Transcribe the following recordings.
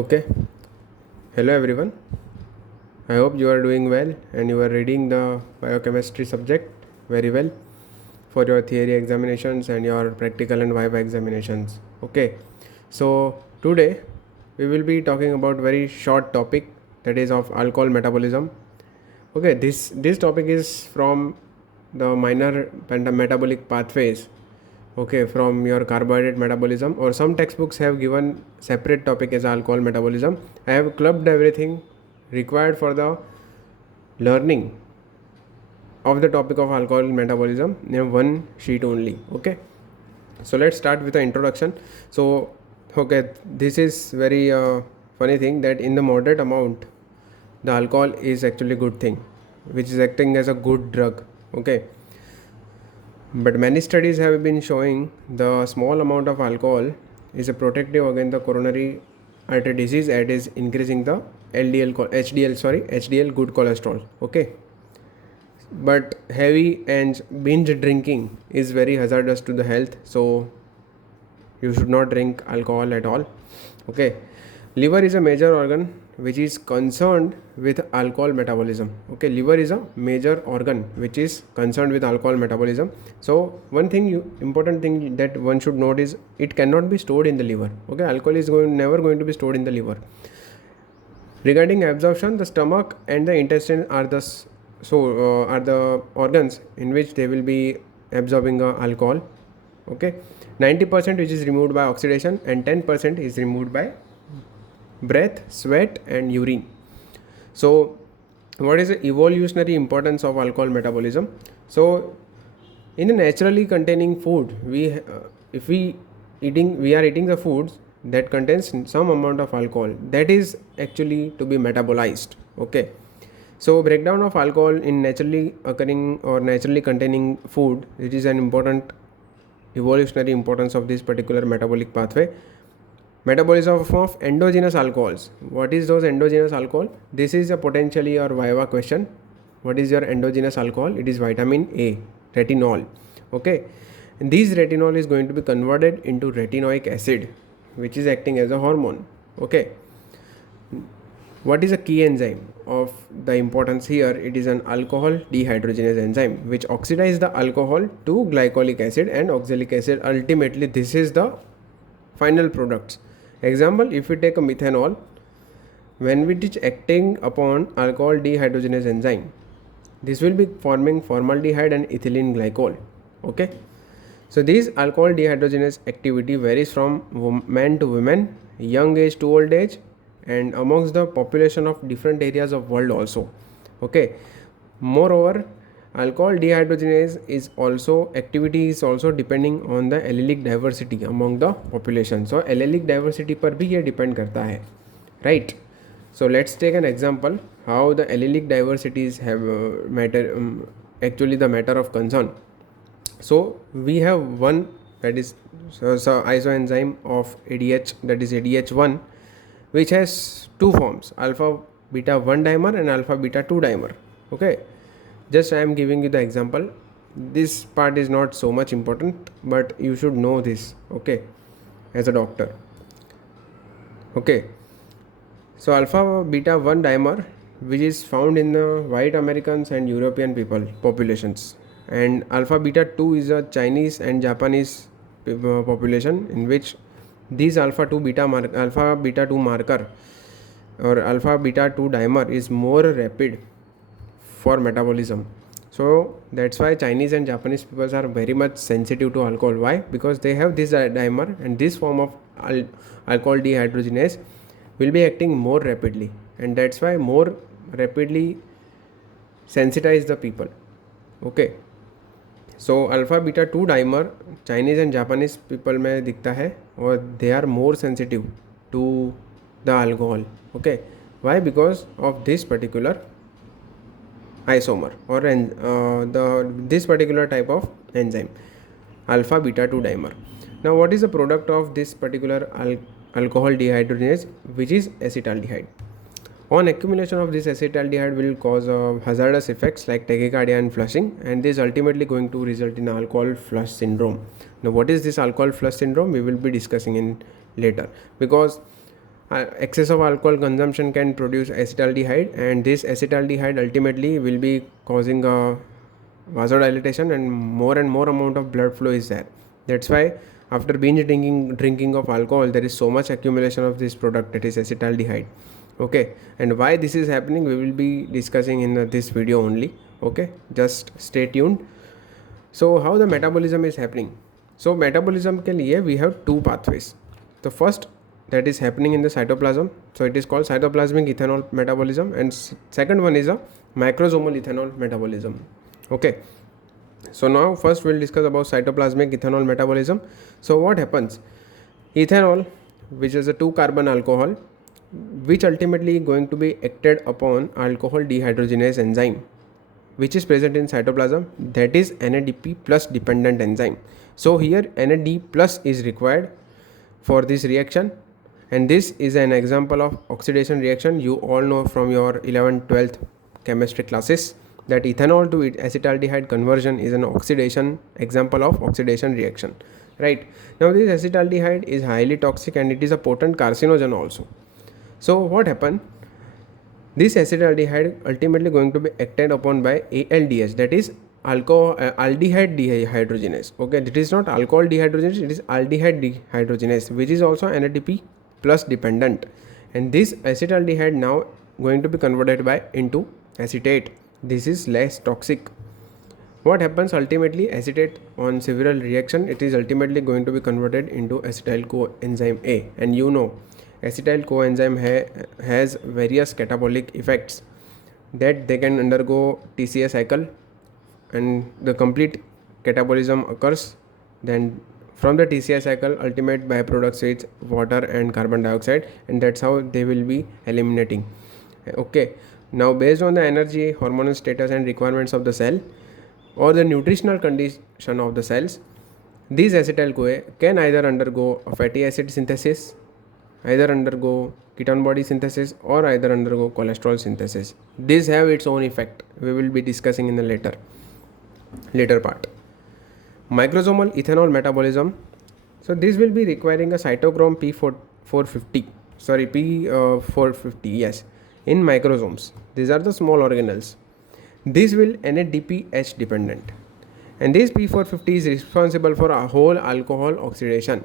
Okay, hello everyone. I hope you are doing well and you are reading the biochemistry subject very well for your theory examinations and your practical and viva examinations. Okay, so today we will be talking about very short topic, that is of alcohol metabolism. Okay, this topic is from the minor metabolic pathways. Okay, from your carbohydrate metabolism, or some textbooks have given separate topic as alcohol metabolism. I have clubbed everything required for the learning of the topic of alcohol metabolism in one sheet only. Okay, so let's start with the introduction. So okay, this is very funny thing that in the moderate amount the alcohol is actually good thing, which is acting as a good drug. Okay, but many studies have been showing the small amount of alcohol is a protective against the coronary artery disease, and is increasing the HDL good cholesterol. Okay, but heavy and binge drinking is very hazardous to the health, so you should not drink alcohol at all. Okay, liver is a major organ which is concerned with alcohol metabolism. Okay, liver is a major organ which is concerned with alcohol metabolism. So one thing important thing that one should note is it cannot be stored in the liver. Okay, alcohol is never going to be stored in the liver. Regarding absorption, the stomach and the intestine are the organs in which they will be absorbing alcohol. Okay, 90% which is removed by oxidation and 10% is removed by breath, sweat and urine. So what is the evolutionary importance of alcohol metabolism? So in a naturally containing food, we are eating the foods that contains some amount of alcohol, that is actually to be metabolized. Okay, so breakdown of alcohol in naturally occurring or naturally containing food, it is an important evolutionary importance of this particular metabolic pathway. Metabolism of endogenous alcohols. What is those endogenous alcohol? This is a potentially or viva question. What is your endogenous alcohol? It is vitamin A, retinol. Okay, and this retinol is going to be converted into retinoic acid, which is acting as a hormone. Okay, what is a key enzyme of the importance here? It is an alcohol dehydrogenase enzyme which oxidizes the alcohol to glycolic acid and oxalic acid. Ultimately this is the final products. Example, if we take a methanol, when it is acting upon alcohol dehydrogenase enzyme, this will be forming formaldehyde and ethylene glycol. Okay, so this alcohol dehydrogenase activity varies from man to women, young age to old age, and amongst the population of different areas of world also. Okay, moreover, alcohol dehydrogenase activity is also depending on the allelic diversity among the population. So allelic diversity पर भी ये depend करता है, right? So let's take an example how the allelic diversities have actually the matter of concern. So we have one, that is isoenzyme of ADH, that is ADH1, which has two forms, alpha beta 1 dimer and alpha beta 2 dimer. Okay, just I am giving you the example. This part is not so much important, but you should know this, okay, as a doctor. Okay, so alpha beta 1 dimer, which is found in the white Americans and European people populations, and alpha beta 2 is a Chinese and Japanese population, in which this alpha beta 2 marker or alpha beta 2 dimer is more rapid for metabolism. So that's why Chinese and Japanese people are very much sensitive to alcohol. Why? Because they have this dimer, and this form of alcohol dehydrogenase will be acting more rapidly, and that's why more rapidly sensitize the people. Okay, so alpha beta 2 dimer Chinese and Japanese people में दिखता है, और they are more sensitive to the alcohol. Okay, why? Because of this particular isomer or this particular type of enzyme, alpha beta 2 dimer. Now what is the product of this particular alcohol dehydrogenase, which is acetaldehyde? On accumulation of this acetaldehyde will cause hazardous effects like tachycardia and flushing, and this ultimately going to result in alcohol flush syndrome. Now what is this alcohol flush syndrome? We will be discussing in later, because excess of alcohol consumption can produce acetaldehyde, and this acetaldehyde ultimately will be causing a vasodilatation, and more amount of blood flow is there. That's why after binge drinking of alcohol, there is so much accumulation of this product, that is acetaldehyde. Okay, and why this is happening we will be discussing in this video only. Okay, just stay tuned. So how the metabolism is happening? So metabolism के लिए we have two pathways. The first that is happening in the cytoplasm, so it is called cytoplasmic ethanol metabolism, and second one is a microsomal ethanol metabolism. Okay, so now first we'll discuss about cytoplasmic ethanol metabolism. So what happens? Ethanol, which is a 2-carbon alcohol, which ultimately going to be acted upon alcohol dehydrogenase enzyme, which is present in cytoplasm, that is NADP plus dependent enzyme. So here NAD plus is required for this reaction, and this is an example of oxidation reaction. You all know from your 11th 12th chemistry classes that ethanol to acetaldehyde conversion is an oxidation example of oxidation reaction, right? Now this acetaldehyde is highly toxic and it is a potent carcinogen also. So what happened? This acetaldehyde ultimately going to be acted upon by ALDH, that is aldehyde dehydrogenase. Okay, it is not alcohol dehydrogenase, it is aldehyde dehydrogenase, which is also NADP plus dependent, and this acetaldehyde now going to be converted into acetate. This is less toxic. What happens ultimately? Acetate on several reaction, it is ultimately going to be converted into acetyl coenzyme A, and you know acetyl coenzyme has various catabolic effects that they can undergo TCA cycle, and the complete catabolism occurs. Then from the TCA cycle, ultimate byproducts is water and carbon dioxide, and that's how they will be eliminating. Okay, now based on the energy, hormonal status and requirements of the cell or the nutritional condition of the cells, these acetyl CoA can either undergo a fatty acid synthesis, either undergo ketone body synthesis, or either undergo cholesterol synthesis. These have its own effect. We will be discussing in the later part. Microsomal ethanol metabolism. So this will be requiring a cytochrome P450. Yes, in microsomes. These are the small organelles. This will NADPH dependent, and this P450 is responsible for a whole alcohol oxidation.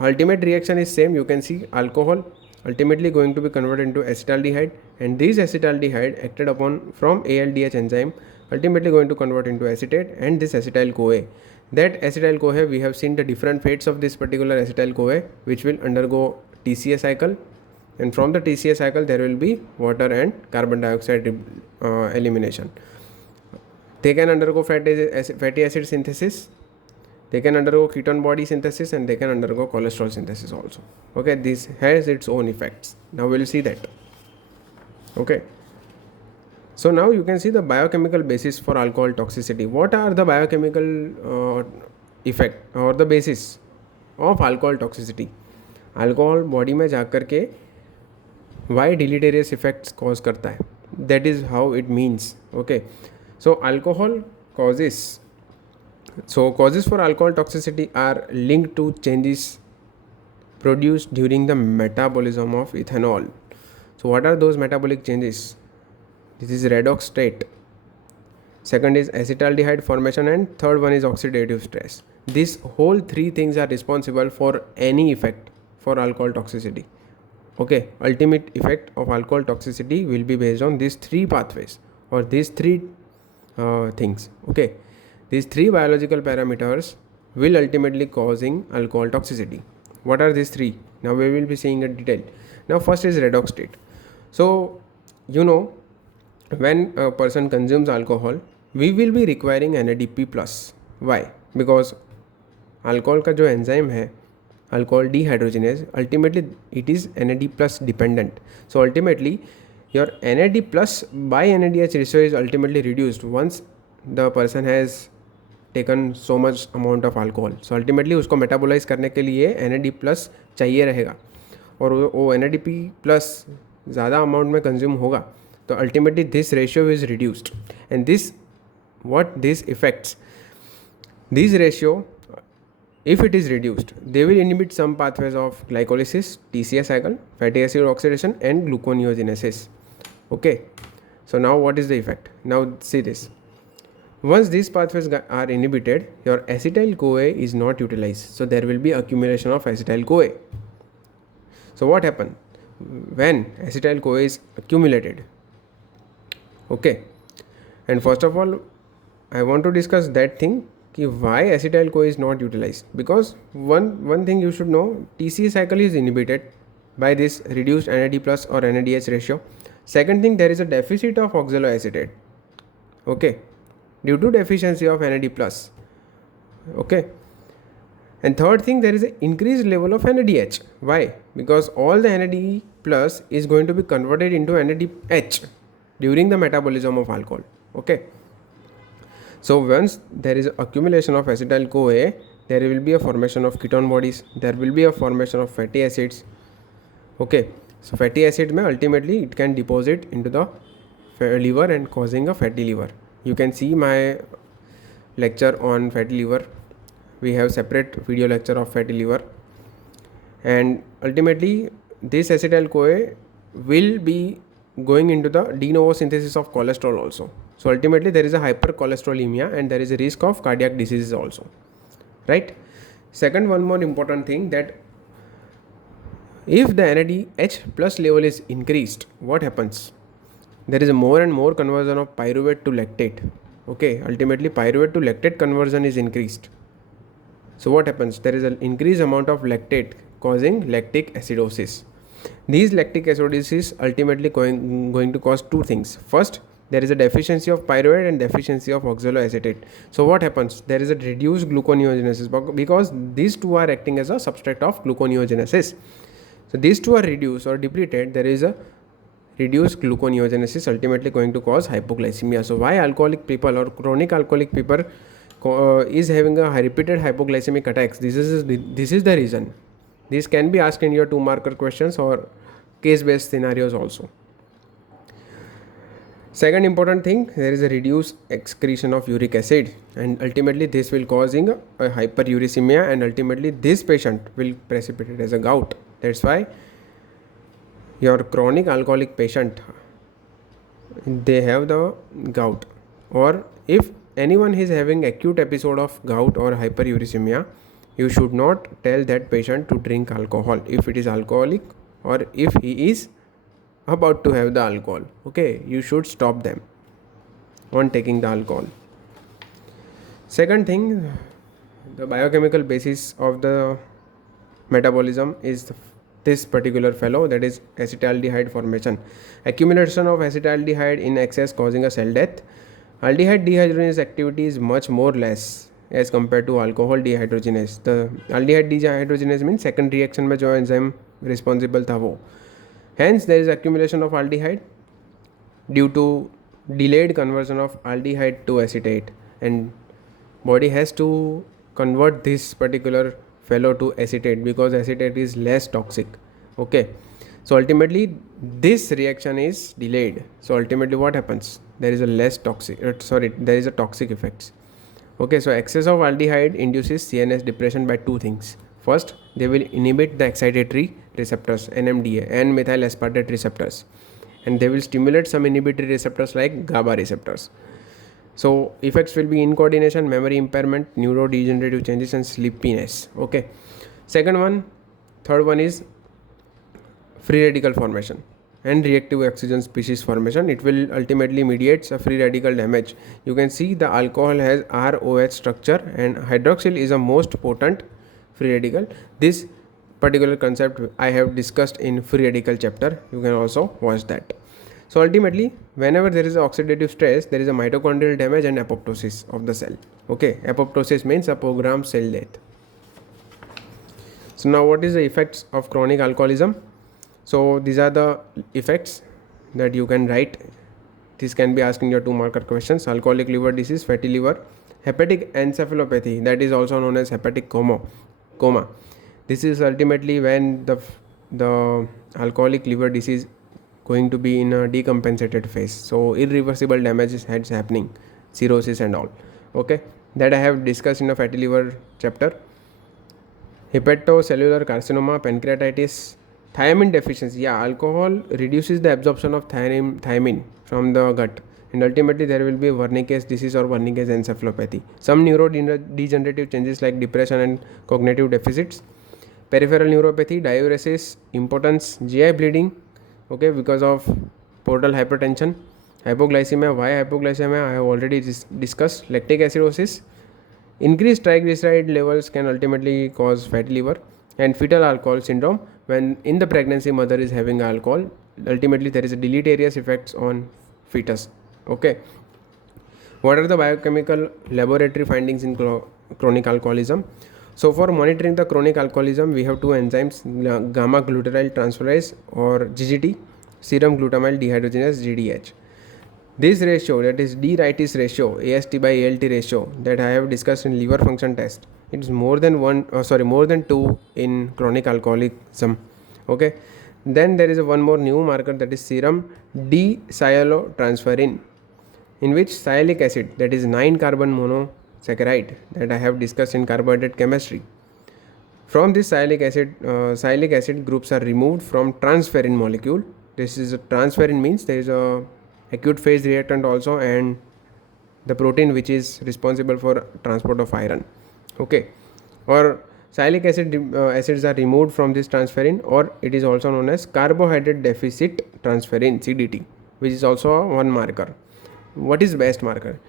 Ultimate reaction is same. You can see alcohol ultimately going to be converted into acetaldehyde, and this acetaldehyde acted upon from ALDH enzyme ultimately going to convert into acetate and this acetyl CoA. That acetyl CoA, we have seen the different fates of this particular acetyl CoA, which will undergo TCA cycle, and from the TCA cycle there will be water and carbon dioxide elimination. They can undergo fatty acid synthesis, they can undergo ketone body synthesis, and they can undergo cholesterol synthesis also. Okay, this has its own effects. Now we will see that. Okay, so now you can see the biochemical basis for alcohol toxicity. What are the biochemical effect or the basis of alcohol toxicity? Alcohol body में जाकर के why deleterious effects cause करता है, that is how it means. Okay, so alcohol causes for alcohol toxicity are linked to changes produced during the metabolism of ethanol. So what are those metabolic changes? This is redox state, second is acetaldehyde formation, and third one is oxidative stress. These whole three things are responsible for any effect for alcohol toxicity. Okay, ultimate effect of alcohol toxicity will be based on these three pathways or these three things. Okay, these three biological parameters will ultimately causing alcohol toxicity. What are these three? Now we will be seeing in detail. Now first is redox state. So you know, when a person consumes alcohol, we will be requiring NADP plus. Why? Because alcohol का जो enzyme है, alcohol dehydrogenase, ultimately it is NAD plus dependent. So ultimately your NAD plus by NADH ratio is ultimately reduced once the person has taken so much amount of alcohol. So ultimately उसको metabolize करने के लिए NAD plus चाहिए रहेगा, और वो NADP plus ज़्यादा amount में consume होगा, तो ultimately this ratio is reduced. And this affects this ratio if it is reduced, they will inhibit some pathways of glycolysis, TCA cycle, fatty acid oxidation, and gluconeogenesis. Okay, so now what is the effect? Now see this. Once these pathways are inhibited, your acetyl CoA is not utilized. So there will be accumulation of acetyl CoA. So what happens when acetyl CoA is accumulated? Okay, and first of all, I want to discuss that thing कि why acetyl CoA is not utilized. Because one thing you should know, TCA cycle is inhibited by this reduced NAD plus or NADH ratio. Second thing, there is a deficit of oxaloacetate. Okay, due to deficiency of NAD plus. Okay, and third thing, there is an increased level of NADH. Why? Because all the NAD plus is going to be converted into NADH during the metabolism of alcohol. Okay, so once there is accumulation of acetyl CoA, there will be a formation of ketone bodies, there will be a formation of fatty acids. Okay, so fatty acid may ultimately it can deposit into the liver and causing a fatty liver. You can see my lecture on fatty liver. We have separate video lecture of fatty liver, and ultimately this acetyl CoA will be going into the de novo synthesis of cholesterol also. So ultimately there is a hypercholesterolemia and there is a risk of cardiac diseases also, right? Second, one more important thing, that if the NADH plus level is increased, what happens? There is a more and more conversion of pyruvate to lactate. Okay, ultimately pyruvate to lactate conversion is increased. So what happens? There is an increased amount of lactate causing lactic acidosis. These lactic acidosis ultimately going to cause two things. First, there is a deficiency of pyruvate and deficiency of oxaloacetate. So what happens? There is a reduced gluconeogenesis because these two are acting as a substrate of gluconeogenesis. So these two are reduced or depleted. There is a reduced gluconeogenesis, ultimately going to cause hypoglycemia. So why alcoholic people or chronic alcoholic people is having a repeated hypoglycemic attacks? This is the reason. This can be asked in your 2 marker questions or case based scenarios also. Second important thing, there is a reduced excretion of uric acid, and ultimately this will causing a hyperuricemia, and ultimately this patient will precipitate as a gout. That's why your chronic alcoholic patient, they have the gout, or if anyone is having acute episode of gout or hyperuricemia, you should not tell that patient to drink alcohol if it is alcoholic or if he is about to have the alcohol. Okay, you should stop them on taking the alcohol. Second thing, the biochemical basis of the metabolism is this particular fellow, that is acetaldehyde formation. Accumulation of acetaldehyde in excess causing a cell death. Aldehyde dehydrogenase activity is much more less as compared to alcohol dehydrogenase. The aldehyde dehydrogenase means second reaction में जो enzyme responsible था वो. Hence there is accumulation of aldehyde due to delayed conversion of aldehyde to acetate, and body has to convert this particular fellow to acetate because acetate is less toxic. Okay, so ultimately this reaction is delayed. So ultimately what happens? There is a less toxic there is a toxic effects. Okay, so excess of aldehyde induces CNS depression by two things. First, they will inhibit the excitatory receptors NMDA and methyl aspartate receptors, and they will stimulate some inhibitory receptors like GABA receptors. So effects will be incoordination, memory impairment, neurodegenerative changes, and sleepiness. Okay, third one is free radical formation and reactive oxygen species formation. It will ultimately mediate a free radical damage. You can see the alcohol has ROH structure and hydroxyl is a most potent free radical. This particular concept I have discussed in free radical chapter. You can also watch that. So ultimately, whenever there is oxidative stress, there is a mitochondrial damage and apoptosis of the cell. Okay, apoptosis means a programmed cell death. So now what is the effects of chronic alcoholism? So these are the effects that you can write. This can be asked in your 2 marker questions. Alcoholic liver disease, fatty liver, hepatic encephalopathy, that is also known as hepatic coma. This is ultimately when the alcoholic liver disease going to be in a decompensated phase. So irreversible damage is happening, cirrhosis and all. Okay, that I have discussed in a fatty liver chapter. hepatocellular carcinoma, pancreatitis, thiamine deficiency. Yeah, alcohol reduces the absorption of thiamine from the gut, and ultimately there will be Wernicke's disease or Wernicke's encephalopathy. Some neurodegenerative changes like depression and cognitive deficits, peripheral neuropathy, diuresis, impotence, GI bleeding, okay, because of portal hypertension, hypoglycemia. Why hypoglycemia? I have already discussed. Lactic acidosis. Increased triglyceride levels can ultimately cause fatty liver, and fetal alcohol syndrome. When in the pregnancy mother is having alcohol, ultimately there is a deleterious effects on fetus. Okay. What are the biochemical laboratory findings in chronic alcoholism? So for monitoring the chronic alcoholism, we have two enzymes, gamma glutarate transferase or GGT, serum glutamyl dehydrogenase GDH. This ratio, that is D-Ritis ratio, AST by ALT ratio, that I have discussed in liver function test, it is more than more than 2 in chronic alcoholism. Okay. Then there is one more new marker, that is serum D-sialotransferrin, in which sialic acid, that is 9-carbon monosaccharide, that I have discussed in carbohydrate chemistry. From this sialic acid groups are removed from transferrin molecule. This is a transferrin, means there is a acute phase reactant also, and the protein which is responsible for transport of iron. Okay. Or sialic acids are removed from this transferrin, or it is also known as carbohydrate deficit transferrin, CDT, which is also one marker. What is best marker?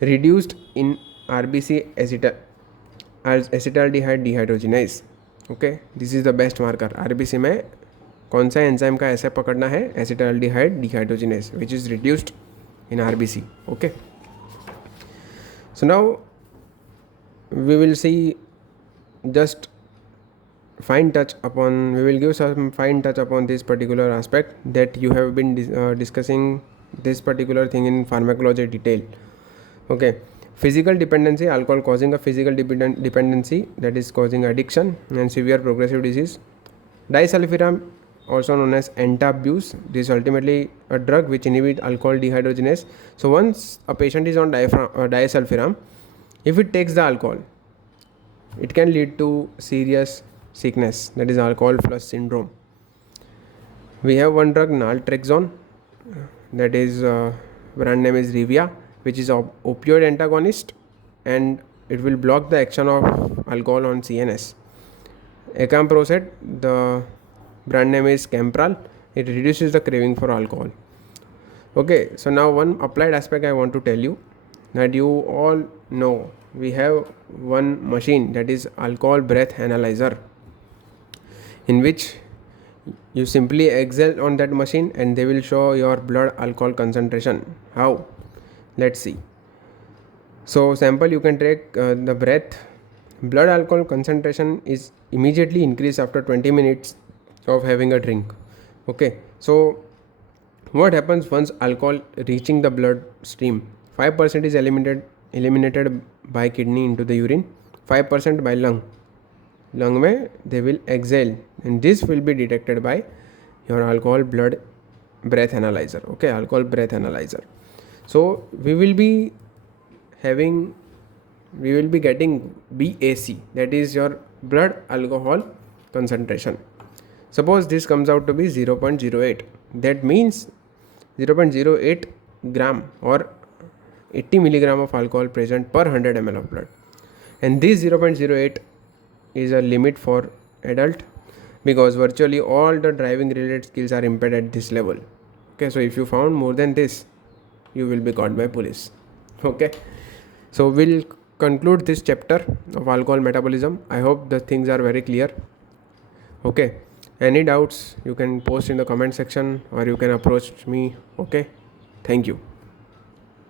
Reduced in RBC acetaldehyde dehydrogenase. Okay, this is the best marker. RBC में कौन सा enzyme का ऐसे पकड़ना है? Acetaldehyde dehydrogenase, which is reduced in RBC. Okay, so now we will see just we will give some fine touch upon this particular aspect, that you have been discussing this particular thing in pharmacology detail. Okay, physical dependency, alcohol causing a physical dependency, that is causing addiction and severe progressive disease. Disulfiram, also known as antabuse, this is ultimately a drug which inhibits alcohol dehydrogenase. So once a patient is on disulfiram, if it takes the alcohol, it can lead to serious sickness, that is alcohol flush syndrome. We have one drug, naltrexone, that is brand name is Revia, which is an opioid antagonist, and it will block the action of alcohol on CNS. Acamprosate, the brand name is Campral, it reduces the craving for alcohol. Okay, so now one applied aspect I want to tell you, that you all know we have one machine, that is alcohol breath analyzer, in which you simply exhale on that machine and they will show your blood alcohol concentration. How? Let's see. So sample, you can take the breath. Blood alcohol concentration is immediately increased after 20 minutes of having a drink. Okay, so what happens once alcohol reaching the blood stream? 5% is eliminated by kidney into the urine, 5% by lung में they will exhale, and this will be detected by your alcohol blood breath analyzer. Okay, alcohol breath analyzer. So we will be getting BAC, that is your blood alcohol concentration. Suppose this comes out to be 0.08, that means 0.08 gram or 80 milligram of alcohol present per 100 ml of blood, and this 0.08 is a limit for adult, because virtually all the driving related skills are impaired at this level. Okay, so if you found more than this, you will be caught by police. Okay, so we'll conclude this chapter of alcohol metabolism. I hope the things are very clear. Okay, any doubts you can post in the comment section, or you can approach me. Okay, thank you.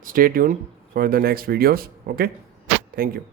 Stay tuned for the next videos. Okay, thank you.